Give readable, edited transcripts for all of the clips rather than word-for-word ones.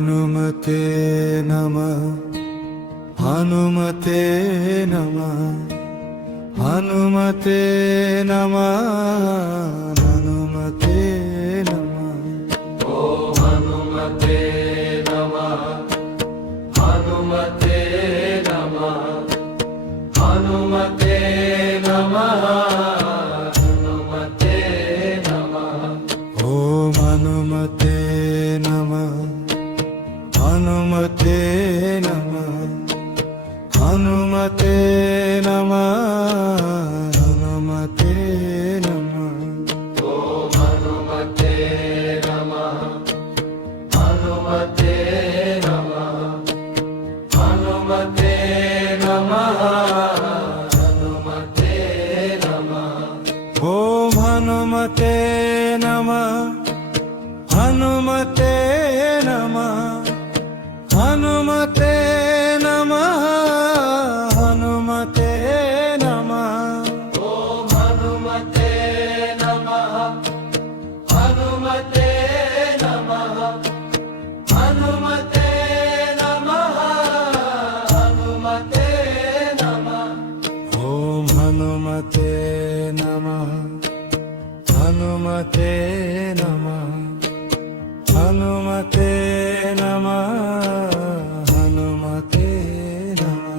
हनुमते नमः हनुमते नमः हनुमते नमः हनुमते नमः हनुमते नमः हनुमते नमः हनुमते नमः हनुमते नमः ओम हनुमते नमः हनुमते नमः हनुमते नमः हनुमते नमः ओम हनुमते नमः हनुमते नमः हनुमते नमः हनुमते नमः ओम हनुमते नमः हनुमते नमः हनुमते नमः हनुमते नमः ओम हनुमते नमः हनुमते नमः हनुमते नमः हनुमते नमः ओम हनुमते नमः हनुमते नमः हनुमते नमः हनुमते नमः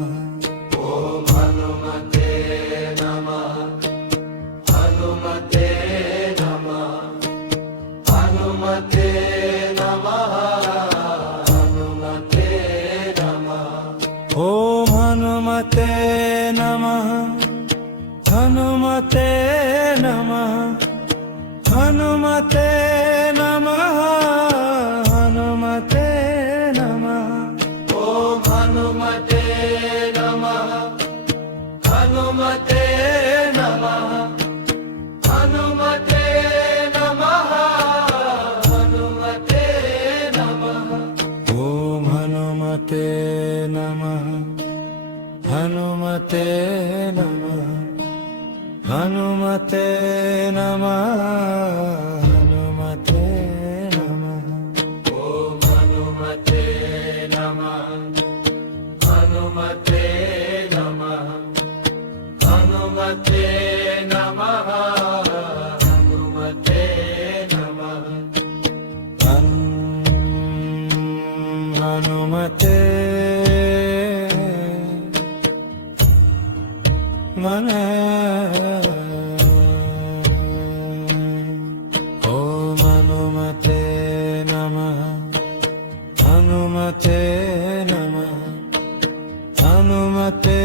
ओम हनुमते नमः हनुमते नमः हनुमते नमः हनुमते नमः ओम हनुमते नमः हनुमते नमः हनुमते नमः हनुमते नमः ओम हनुमते नमः हनुमते नमः हनुमते नमः हनुमते नमः ओम हनुमते नमः हनुमते नमः हनुमते नमः हनुमते नमः ओम हनुमते नमः हनुमते नमः हनुमते नमः हनुमते नमः हनुमते मने ओम हनुमते नमः हनुमते नमः हनुमते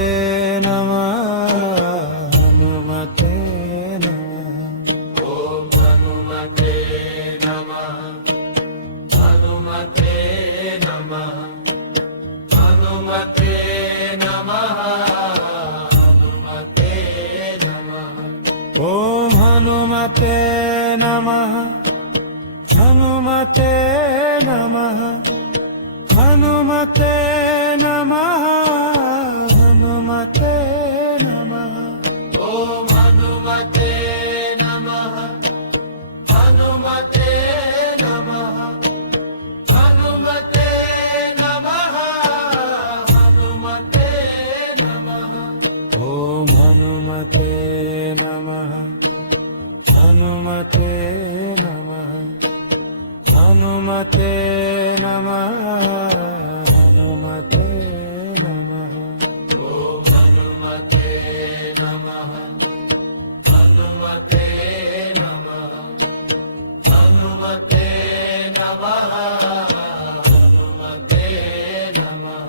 नमः हनुमते नमः ओम हनुमते नमः हनुमते नमः हनुमते नमः हनुमते नमः ओम हनुमते नमः हनुमते नमः हनुमते नमः हनुमते नमः ओम हनुमते नमः हनुमते नमः हनुमते नमः हनुमते नमः ओम हनुमते नमः हनुमते नमः हनुमते नमः हनुमते नमः ओम हनुमते नमः हनुमते नमः हनुमते नमः हनुमते नमः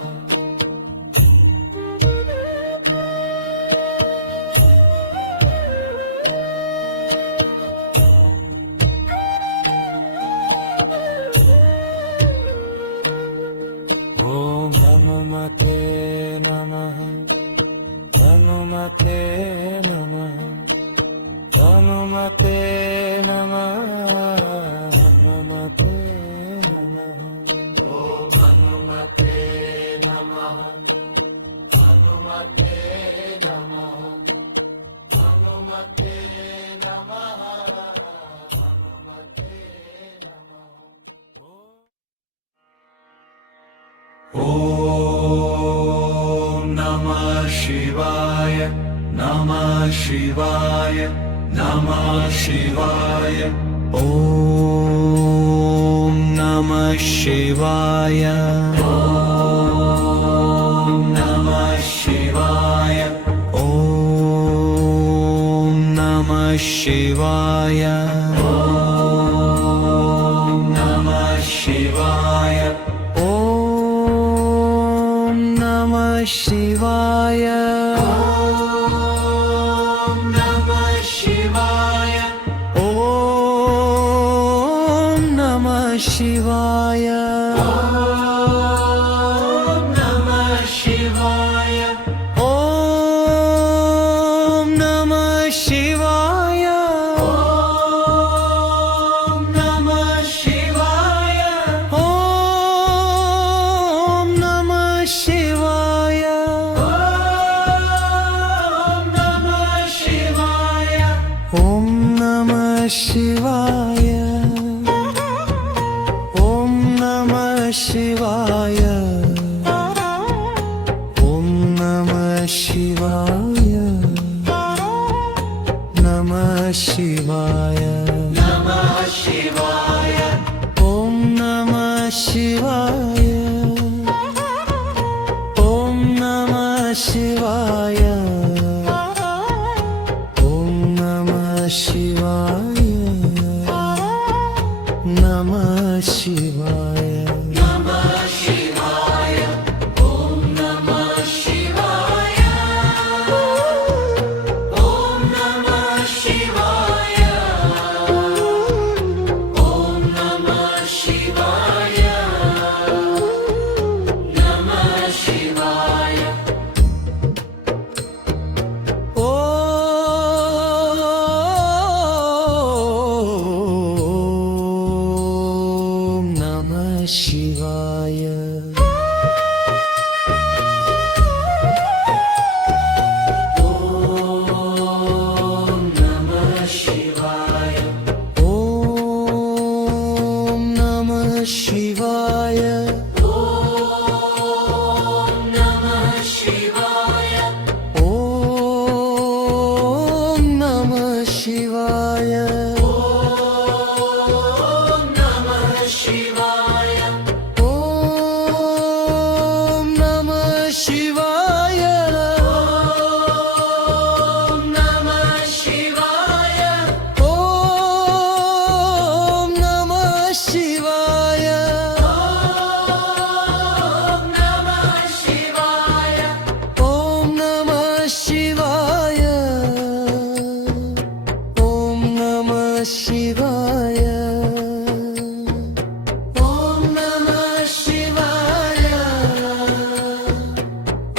ओम हनुमते नमः हनुमते नमः हनुमते नमः हनुमते नमः ओम हनुमते नमः हनुमते नमः हनुमते नमः हनुमते नमः ಶಿವಾಯ ನಮಃ ಶಿವಾಯ ನಮಃ ಶಿವಾಯ ಓಂ ನಮಃ ಶಿವಾಯ ಓಂ ನಮಃ ಶಿವಾಯ ಓಂ ನಮಃ ಶಿವಾಯ ಓಂ ನಮಃ ಶಿವಾಯ ಓಂ ನಮಃ ಶಿವಾಯ ಓಂ ನಮಃ ಶಿವಾಯ ಓಂ ನಮಃ ಶಿವಾಯ ಓಂ ನಮಃ ಶಿವಾಯ ಓಂ ನಮಃ ಶಿವಾಯ ಓಂ ನಮಃ ಶಿವಾಯ ಓಂ ನಮಃ ಶಿವಾಯ ಓಂ ನಮಃ ಶಿವಾಯ ಓಂ ನಮಃ ಶಿವಾಯ ಓಂ ನಮಃ ಶಿವಾಯ ನಮಃ ಶಿವಾಯ ನಮಃ ಶಿವಾಯ ಓಂ ನಮಃ ಶಿವಾಯ ಓಂ ನಮಃ ಶಿವಾಯ ಓಂ ನಮಃ ಶಿವಾಯ ನಮಃ ಶಿವಾಯ ನಮಃ ಶಿವಾಯ ಓಂ ನಮಃ ಶಿವಾಯ ಓಂ ನಮಃ ಶಿವಾಯ ಓಂ ನಮಃ ಶಿವಾಯ ನಮಃ ಶಿವಾಯ ಓಂ ನಮಃ ಶಿವಾಯ ಓಂ ನಮಃ ಶಿವಾಯ ಓಂ ನಮಃ ಶಿವಾಯ ಓಂ ನಮಃ ಶಿವಾಯ ಓಂ ನಮಃ ಶಿವಾಯ ಓಂ ನಮಃ ಶಿವಾಯ ಓಂ ನಮಃ ಶಿವಾಯ ಓಂ ನಮಃ ಶಿವಾಯ ಓಂ ನಮಃ ಶಿವಾಯ ಓಂ ನಮಃ ಶಿವಾಯ ಓಂ ನಮಃ ಶಿವಾಯ ಓಂ ನಮಃ ಶಿವಾಯ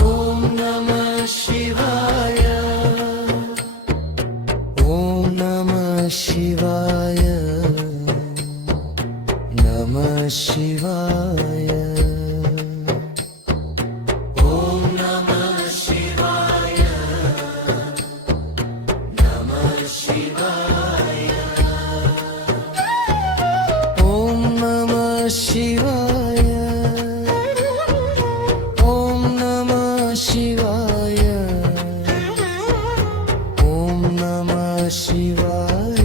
ಓಂ ನಮಃ ಶಿವಾಯ ಓಂ ನಮಃ ಶಿವಾಯ ನಮಃ ಶಿವಾಯ ಓಂ ನಮಃ ಶಿವಾಯ ನಮಃ ಶಿವಾಯ ಓಂ ನಮಃ ಶಿವಾಯ ಓಂ ನಮಃ ಶಿವಾಯ ಓಂ ನಮಃ ಶಿವಾಯ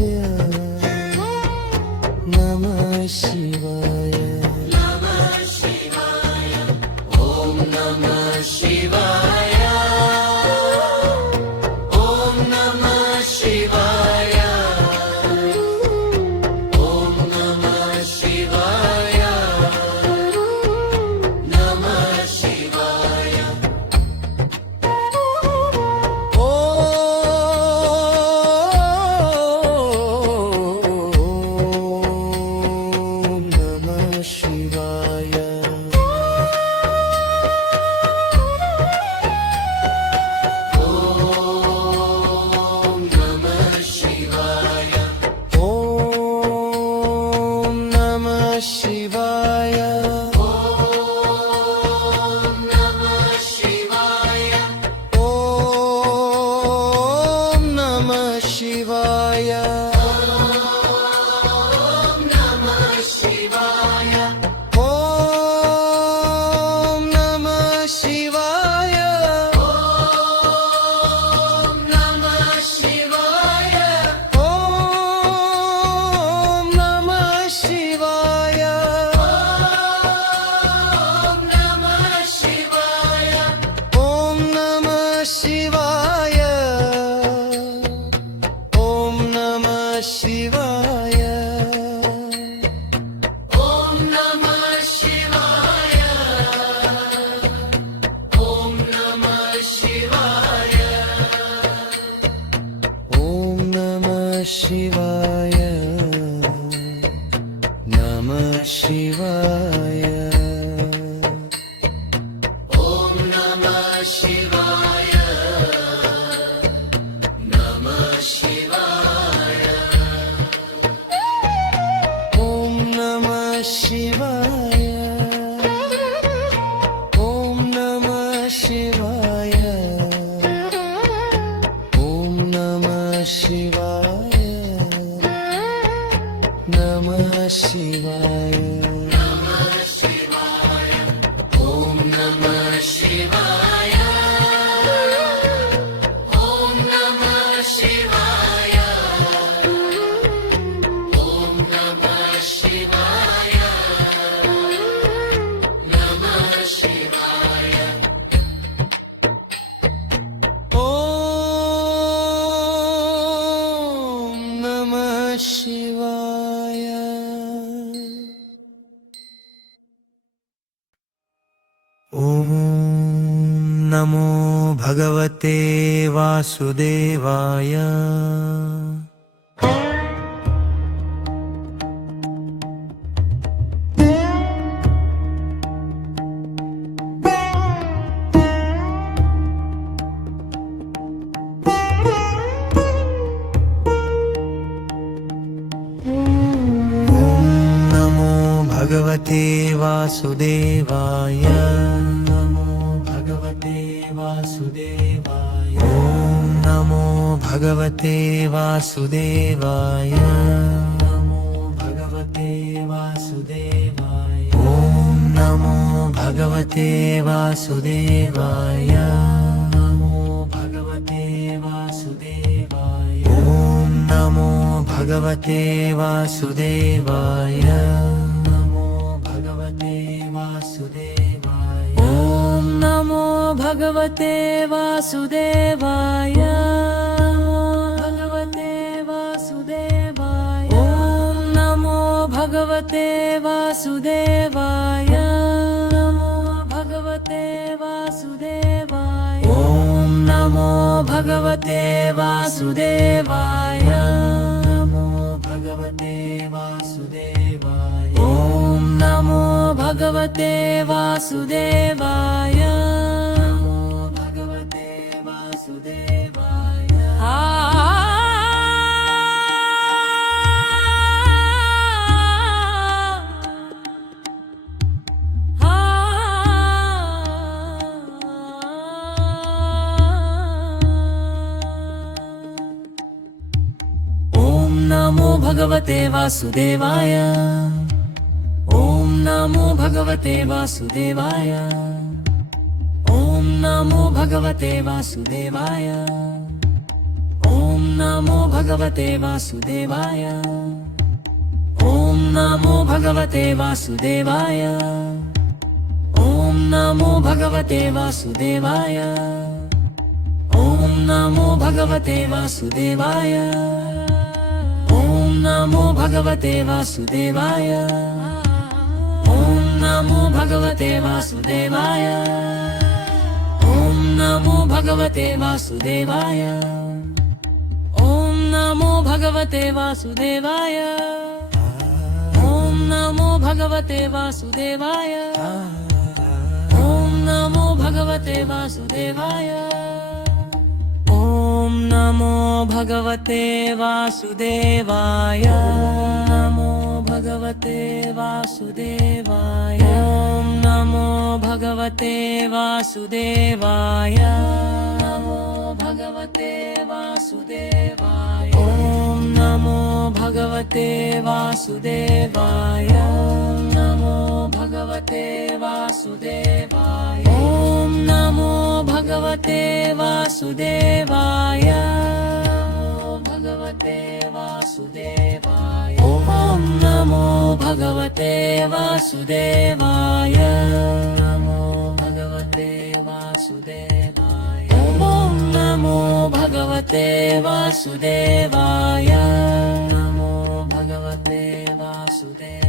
ನಮಃ ಶಿವಾಯ ನಮಃ ಶಿವಾಯ ಓಂ ನಮಃ ಶಿವಾಯ ಓಂ ನಮಃ ಶಿವಾಯ ಓಂ ನಮಃ ಶಿವಾಯ ನಮಃ ಶಿವಾಯ ಓಂ शिवाय नमः शिवाय ॐ नमः शिवाय नमः शिवाय ॐ नमः शिवाय ॐ नमः शिवाय ॐ नमः शिवाय नमः शिवाय नमः शिवाय ॐ नमः शिवाय ॐ नमः शिवाय ॐ नमः शिवाय नमः शिवाय ॐ नमः शिवाय ॐ नमो भगवते वासुदेवाय नमो भगवते वासुदेवाय नमो भगवते वासुदेवाय ॐ नमो भगवते वासुदेवाय नमो भगवते वासुदेवाय ॐ नमो भगवते वासुदेवाय नमो भगवते वासुदेवाय ॐ नमो भगवते वासुदेवाय नमो भगवते वासुदेवाय ॐ नमो भगवते वासुदेवाय भगवते वासुदेवाय ॐ नमो भगवते वासुदेवाय नमो भगवते वासुदेवाय ॐ नमो भगवते वासुदेवाय नमो भगवते वासुदेवाय ॐ नमो भगवते वासुदेवाय नमो भगवते वासुदेवाय ॐ नमो भगवते वासुदेवाय ॐ नमो भगवते वासुदेवाय ॐ नमो भगवते वासुदेवाय ॐ नमो भगवते वासुदेवाय ॐ नमो भगवते वासुदेवाय ॐ नमो भगवते वासुदेवाय ॐ नमो भगवते वासुदेवाय ॐ नमो भगवते वासुदेवाय ॐ नमो भगवते वासुदेवाय ॐ नमो भगवते वासुदेवाय ॐ नमो भगवते वासुदेवाय ॐ नमो भगवते वासुदेवाय ॐ नमो भगवते वासुदेवाय ॐ नमो भगवते वासुदेवाय नमो भगवते वासुदेवाय ॐ नमो भगवते वासुदेवाय नमो भगवते वासुदेवाय ॐ नमो भगवते वासुदेवाय नमो भगवते वासुदेवाय ॐ नमो भगवते वासुदेवाय भगवते वासुदेवाय ॐ नमो भगवते वासुदेवाय नमो भगवते वासुदेवाय ॐ नमो भगवते वासुदेवाय नमो भगवते वासुदेवाय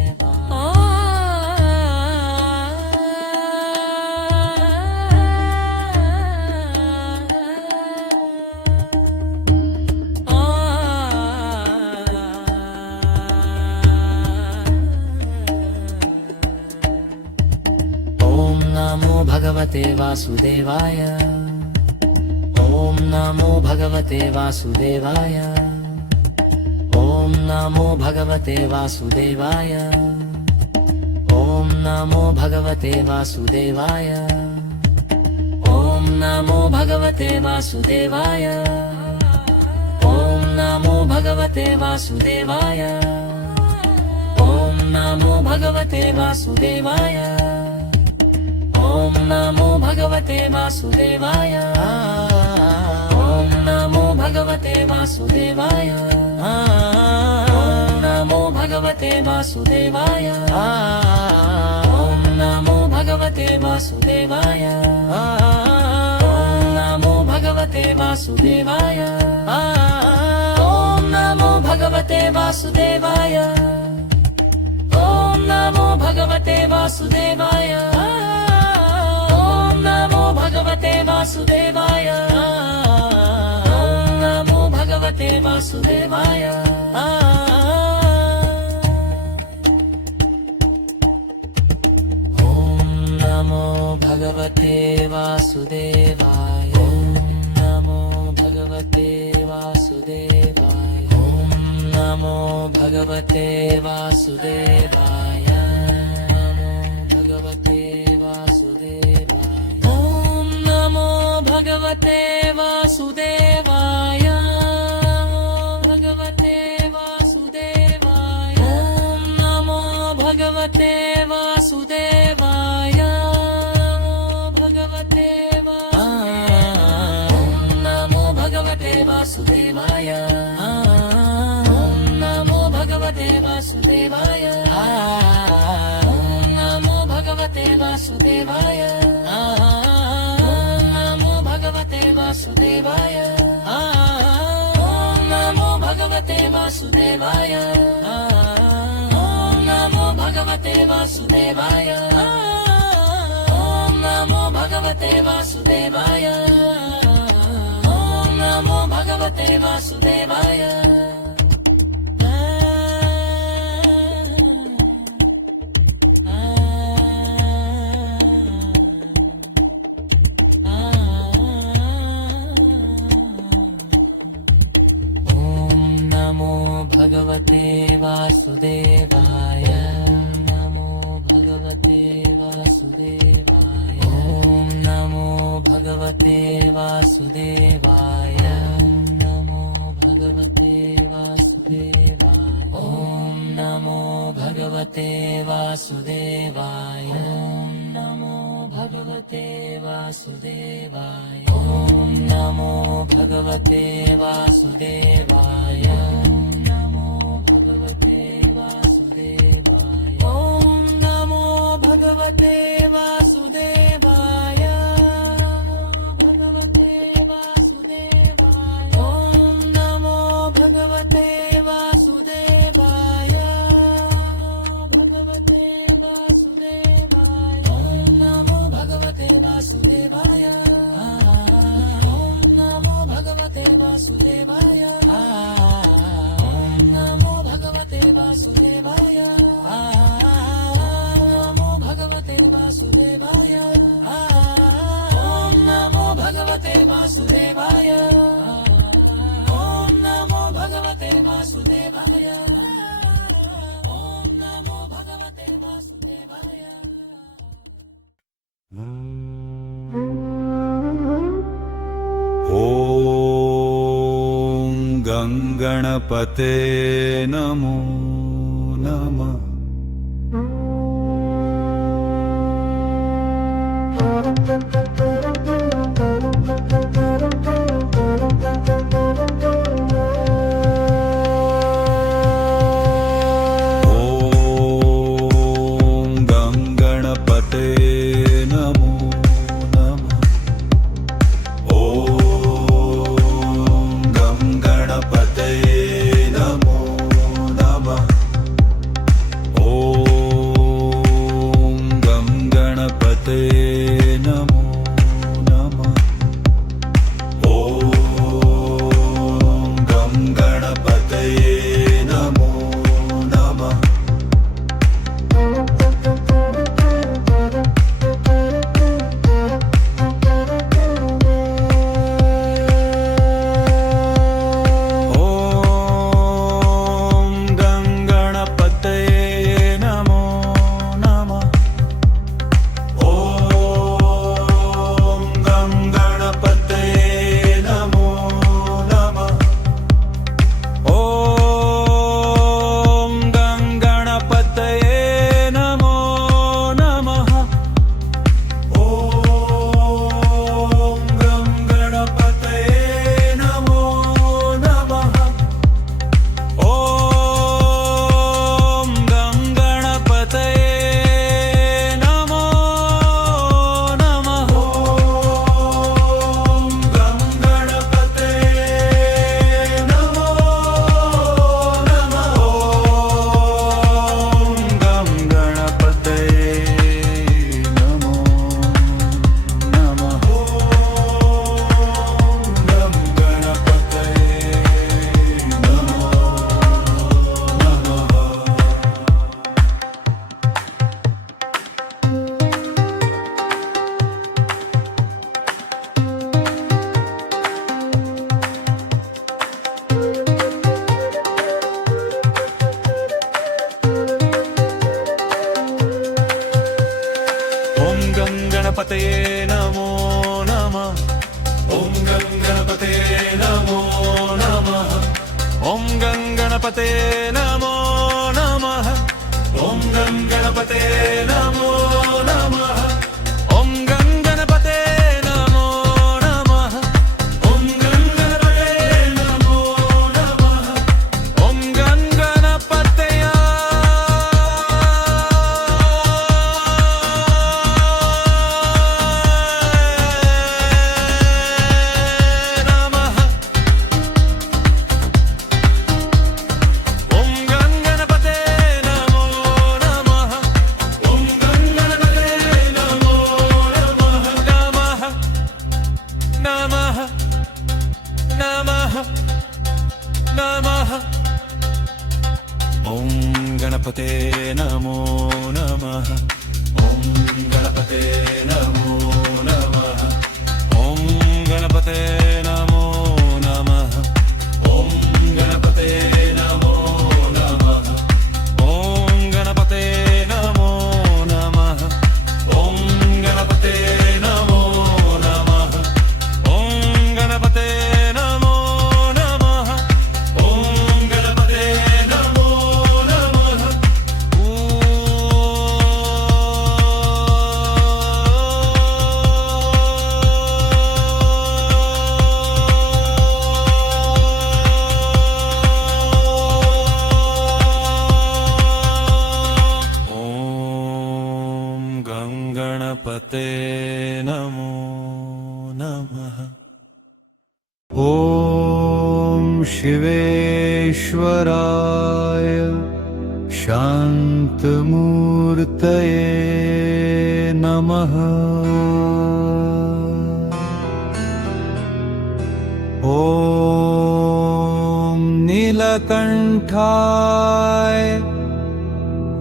भगवते वासुदेवाय। ॐ नमो भगवते वासुदेवाय। ॐ नमो भगवते वासुदेवाय। ॐ नमो भगवते वासुदेवाय। ॐ नमो भगवते वासुदेवाय। ॐ नमो भगवते वासुदेवाय। ॐ नमो भगवते वासुदेवाय। ॐ नमो भगवते वासुदेवाय। ॐ नमो भगवते वासुदेवाय। ॐ नमो भगवते वासुदेवाय। ॐ नमो भगवते वासुदेवाय। ॐ नमो भगवते वासुदेवाय। ॐ नमो भगवते वासुदेवाय। ॐ नमो भगवते वासुदेवाय। ॐ नमो भगवते वासुदेवाय। ॐ नमो भगवते वासुदेवाय। ॐ नमो भगवते वासुदेवाय। ॐ नमो भगवते वासुदेवाय। ॐ नमो भगवते वासुदेवाय। नमो भगवते वासुदेवाय। ॐ नमो भगवते वासुदेवाय। भगवते वासुदेवाय। ॐ नमो भगवते वासुदेवाय। भगवते ॐ नमो भगवते वासुदेवाय। ॐ नमो भगवते वासुदेवाय। ॐ नमो भगवते वासुदेवाय। ॐ नमो भगवते वासुदेवाय। ॐ नमो भगवते वासुदेवाय। ॐ नमो भगवते वासुदेवाय। ॐ नमो भगवते वासुदेवाय। ॐ नमो भगवते वासुदेवाय। भगवते वासुदेवाय। नमो भगवते वासुदेवाय। ॐ नमो भगवते वासुदेवाय। नमो भगवते वासुदेवाय। ॐ नमो भगवते वासुदेवाय। नमो भगवते वासुदेवाय। ॐ नमो भगवते वासुदेवाय। भगवते वासुदेवाय। भगवते वासुदेवाय। ॐ नमो भगवते वासुदेवाय। भगवते वासुदेवाय। ॐ नमो भगवते वासुदेवाय। ॐ नमो भगवते वासुदेवाय। ॐ नमो भगवते वासुदेवाय। भगवते वासुदेवाय। ॐ नमो भगवते वासुदेवाय। ॐ नमो भगवते वासुदेवाय। ॐ नमो भगवते वासुदेवाय। ॐ गङ्गणपते नमो नमः। गणपते नमो नमः। ॐ गं गणपते नमो नमः। ॐ गं गणपते नमो नमः। ॐ गं गणपते नमो नमः। ॐ गं गणपतये नमः। ॐ गं गणपते नमो नमः। ॐ गं गणपते नमो नमः। नमः नमः नमः। ॐ गणपते नमो नमः। ॐ गणपते नमो नमः। ॐ गणपते नमो नमः। ॐ गणपते नमो नमः। ॐ गणपते नमो नमः। ॐ गणपते नमो नमः। ॐ गणपते नमो नमः। ॐ गणपते नमो नमः। ॐ गं गणपते नमो नमः। ॐ शिवेश्वराय शान्तमूर्तये नमः। ॐ नीलकण्ठाय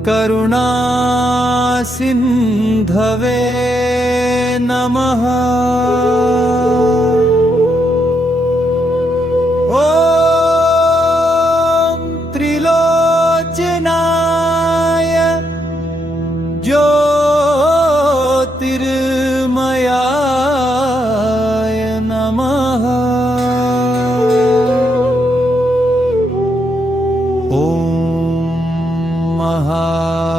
करुणासिन्धवे नमः। ॐ त्रिलोचनाय ज्योतिर्मयाय नमः। ॐ महादेवाय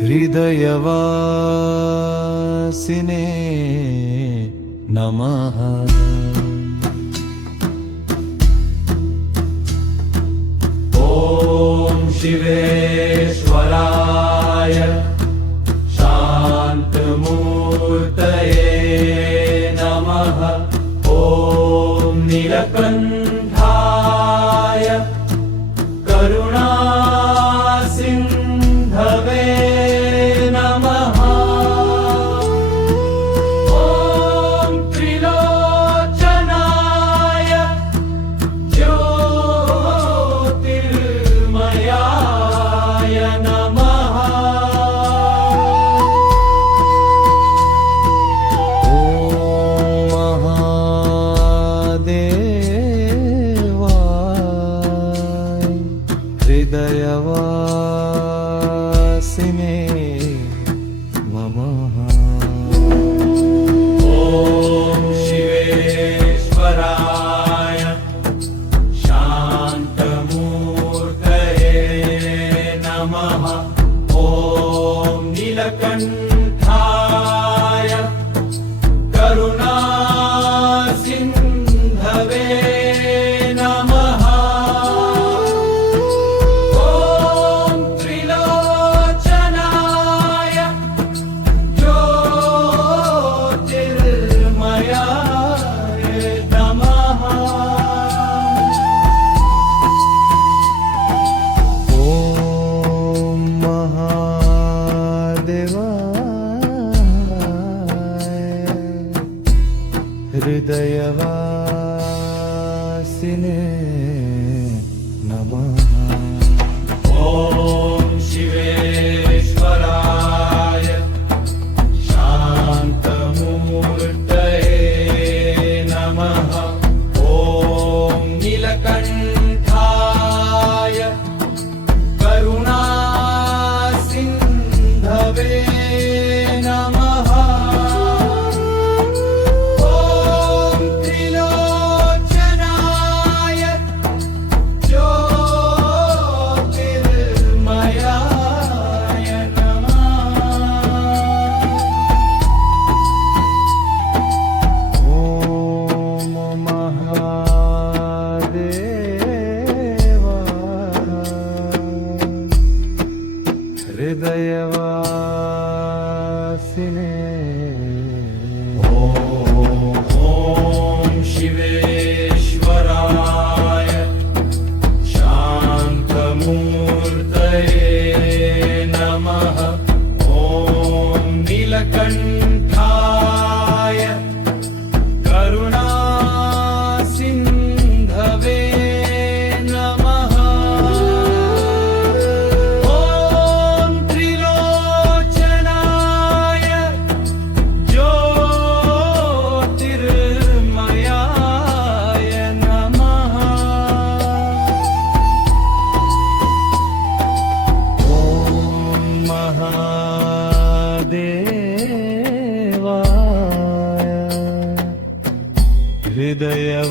हृदयवासिने नमः। ॐ शिवेश्वराय शान्तमूर्तये नमः। ॐ नीलकण्ठाय करुणासिन्धवे नमः। ॐ त्रिलोचनाय ज्योतिर्मयाय नमः। ॐ महादेवाय हृदयवासिने नमः। ॐ शिवेश्वराय शान्तमूर्तये नमः। ॐ नीलकण्ठाय करुणासिन्धवे नमः। ॐ त्रिलोचनाय ज्योतिर्मयाय नमः। ॐ महादेवाय हृदयवासिने नमः। ॐ शिवेश्वराय शान्तमूर्तये नमः। ॐ नीलकण्ठाय करुणासिन्धवे नमः। ॐ हृदयवासिने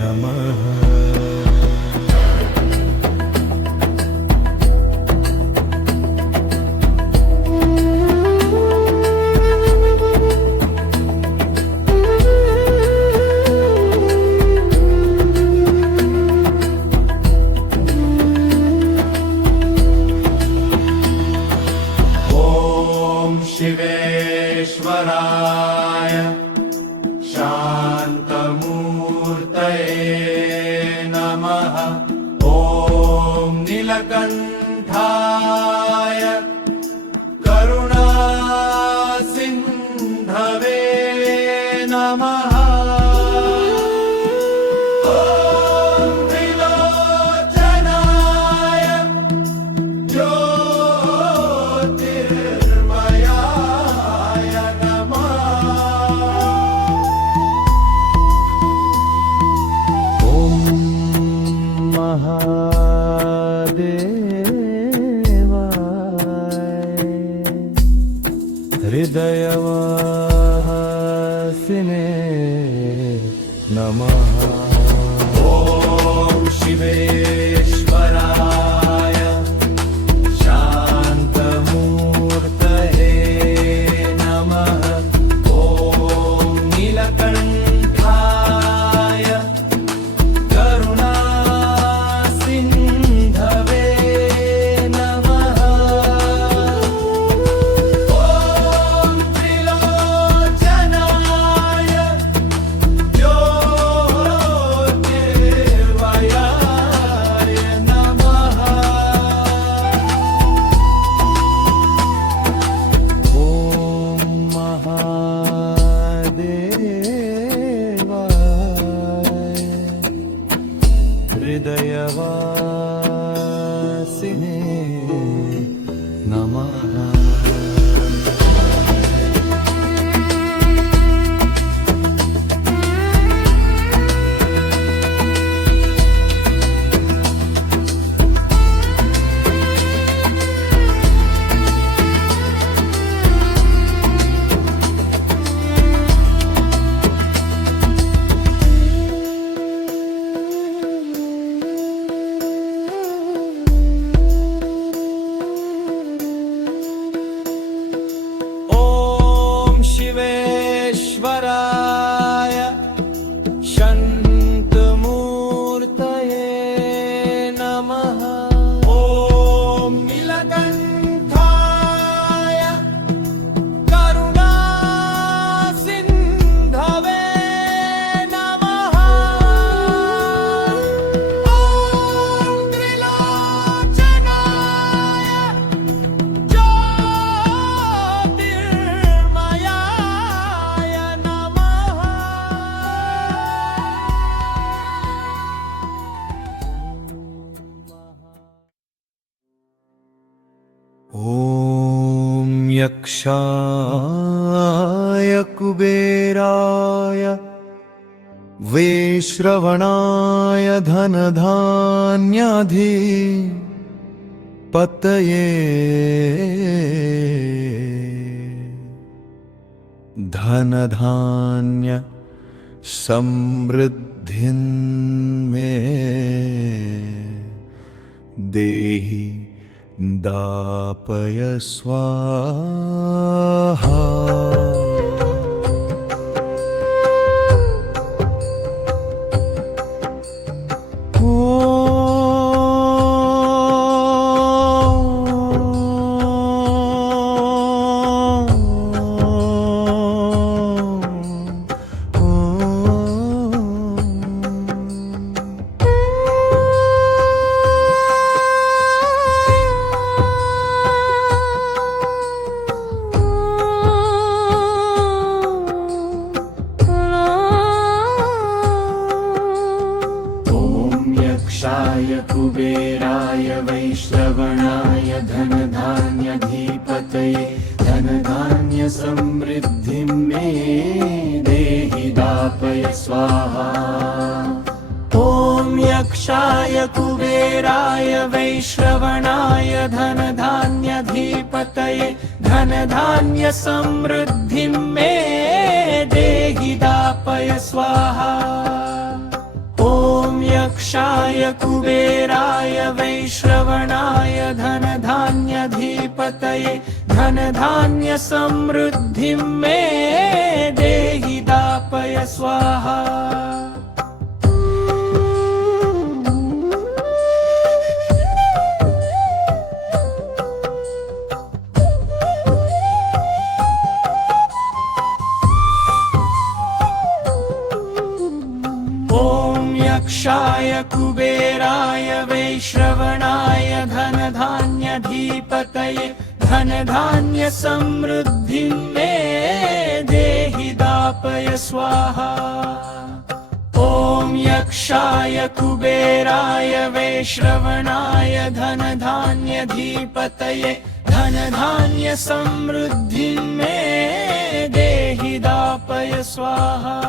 नमः। शिवेश्वराय शान्तमूर्तये नमः। ॐ नीलकण्ठाय करुणासिन्धवे नमः। हृदयवासिने नमः। ॐ शिवेश्वराय शान्तमूर्तये नमः। ॐ नीलकण्ठाय करुणासिन्धवे नमः। हृदयवासिने नमः। शिवेश्वराय शान्तमूर्तये नमः। ॐ नीलकण्ठाय करुणासिन्धवे नमः। ॐ त्रिलोचनाय ज्योतिर्मयाय नमः। ॐ यक्षाय कुबेराय वैश्रवणाय धनधान्याधिपतये धनधान्य समृद्धिं मे देहि दापय स्वाहा। कुबेराय वैश्रवणाय धनधान्याधिपतये धनधान्य समृद्धिं मे देहि दापय स्वाहा। ॐ यक्षाय कुबेराय वैश्रवणाय धनधान्याधिपतये धन धान्य समृद्धिं मे देहि दापय स्वाहा। ॐ यक्षाय कुबेराय वैश्रवणाय धन धान्यधिपतये धन धान्य समृद्धिं मे देहि दापय स्वाहा। यक्षाय कुबेराय वैश्रवणाय धन धान्यधिपतये धन धान्य समृद्धिं मे देहि दापय स्वाहा। ॐ यक्षाय कुबेराय वैश्रवणाय धन धान्यधिपतये धन धान्य समृद्धिं मे देहि दापय स्वाहा।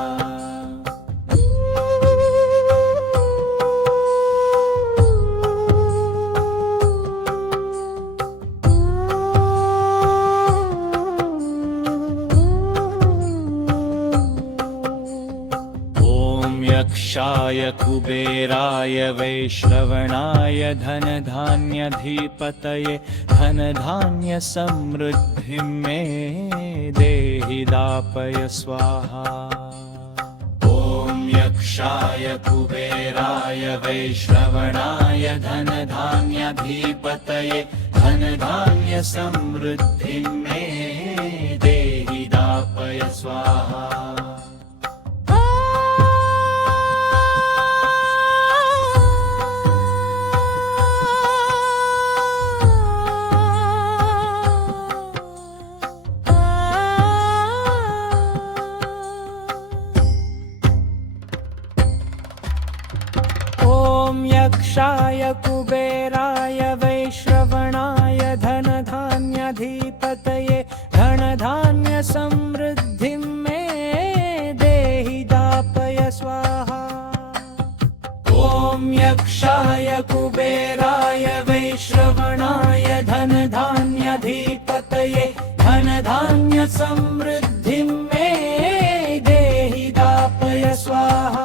यक्षाय कुबेराय वैश्रवणाय धन धान्यधिपतये धन धान्य समृद्धिं मे देहि दापय स्वाहा। ॐ यक्षाय कुबेराय वैश्रवणाय धन धान्यधिपतये धन धान्य समृद्धिं मे देहि दापय स्वाहा। यक्षाय कुबेराय वैश्रवणाय धन धान्यधिपतये धन धान्य समृद्धिं मे देहि दापय स्वाहा। ॐ यक्षाय कुबेराय वैश्रवणाय धन धान्यधिपतये धन धान्य समृद्धिं मे देहि दापय स्वाहा।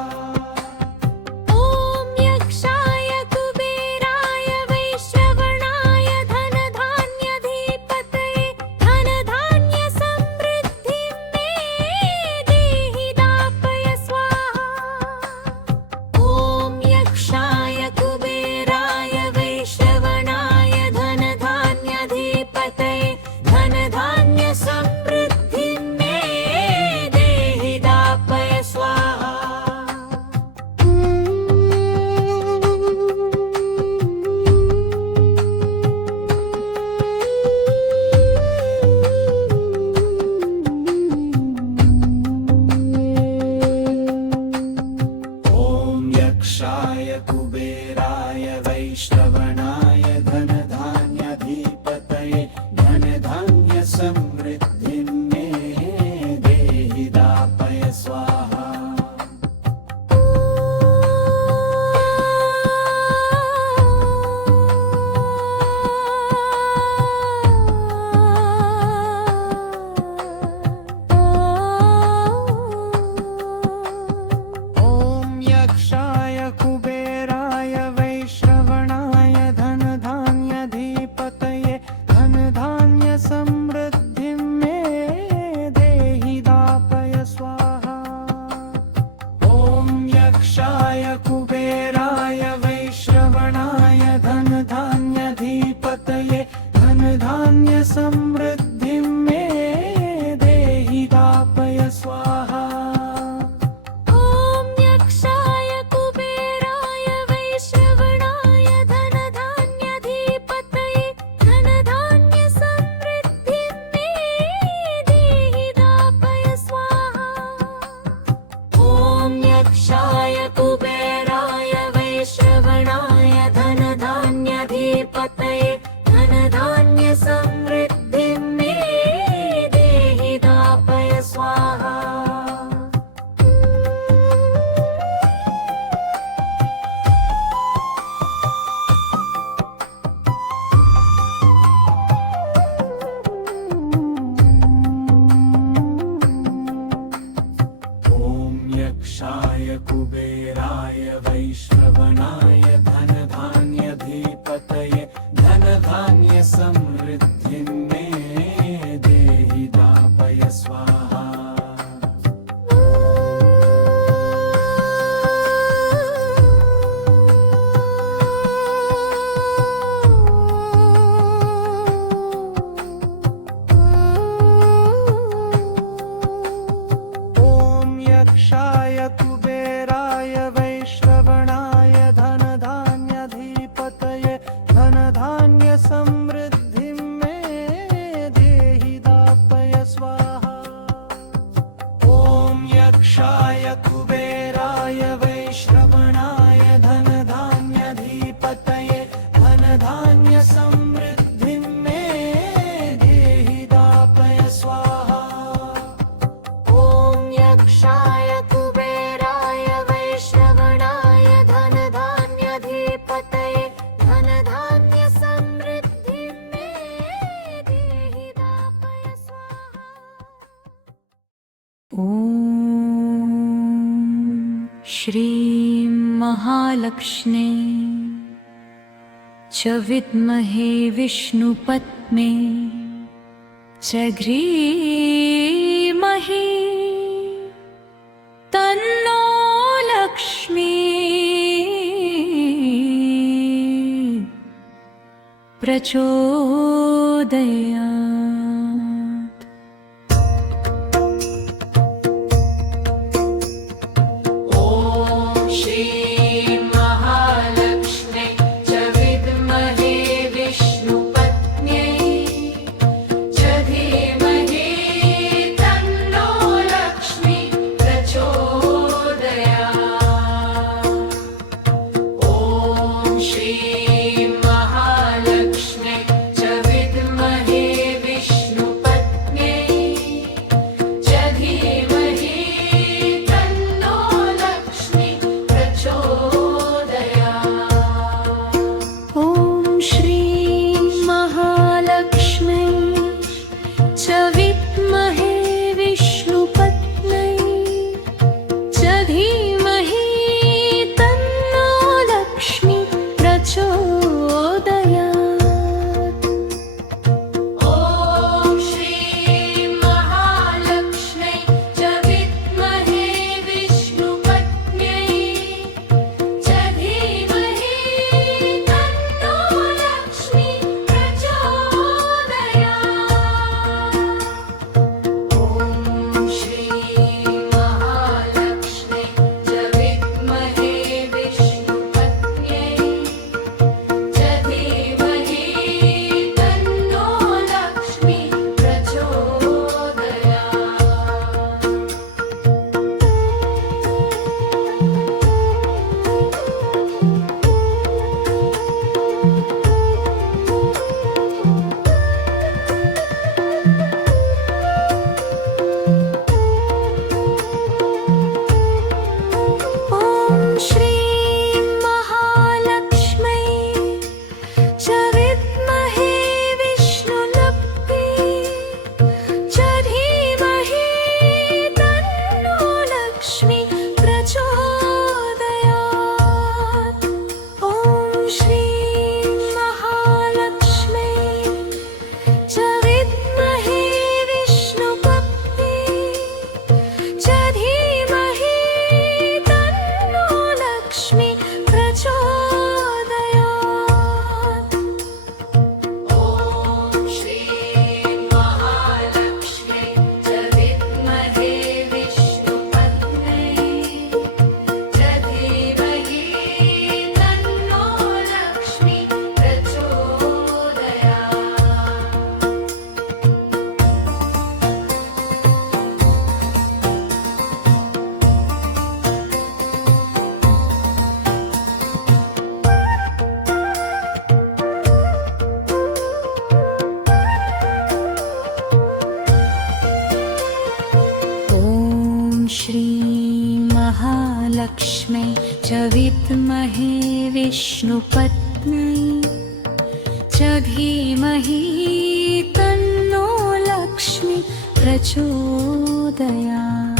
कुबेराय वैश्रवणाय धन धान्यधिपतये धन धान्य समृद्धिं मे देहि दापय स्वाहा। समृद्धि कुबेराय वैश्रवणाय धनधान्याधिपतये धनधान्यसमृद्धिं मे देहि दापय स्वाहा। कुबेराय वैश्रवणाय धनधान्याधिपतये धनधान्य समृद्धिं मे देहि दापय स्वाहा। ॐ यक्षाय कुबेराय वैश्रवणाय धनधान्याधिपतये धनधान्य समृद्धिं मे देहि दापय स्वाहा। ॐ यक्षाय कुबेराय वैश्रवणाय धनधान्याधिपतये धनधान्य समृद्धिं मे देहि दापय स्वाहा। ॐ श्रीं महालक्ष्म्यै च विद्महे विष्णुपत्न्यै च धीमहि तन्नो लक्ष्मी प्रचोदयात्। ॐ श्रीं महालक्ष्म्यै च विद्महे विष्णुपत्न्यै च धीमहि तन्नो लक्ष्मी प्रचोदयात्। ॐ श्रीं महालक्ष्म्यै च विद्महे विष्णुपत्न्यै च धीमहि तन्नो लक्ष्मी प्रचोदयात्। ॐ श्रीं महालक्ष्म्यै च विद्महे विष्णुपत्न्यै च धीमहि तन्नो लक्ष्मी प्रचोदयात्। ॐ श्रीं महालक्ष्म्यै च विद्महे विष्णुपत्न्यै च धीमहि तन्नो लक्ष्मी प्रचोदयात्। ॐ श्रीं महालक्ष्म्यै च विद्महे विष्णुपत्न्यै च धीमहि तन्नो लक्ष्मी प्रचोदयात्। ॐ श्रीं महालक्ष्म्यै च विद्महे विष्णुपत्न्यै च धीमहि तन्नो लक्ष्मी प्रचोदयात्। ॐ श्रीं महालक्ष्म्यै च विद्महे विष्णुपत्न्यै च धीमहि तन्नो लक्ष्मी प्रचोदयात्। ॐ श्रीं महालक्ष्म्यै च विद्महे विष्णुपत्न्यै च धीमहि तन्नो लक्ष्मी प्रचोदयात्। ॐ श्रीं महालक्ष्म्यै च विद्महे विष्णुपत्न्यै च धीमहि तन्नो लक्ष्मी प्रचोदयात्।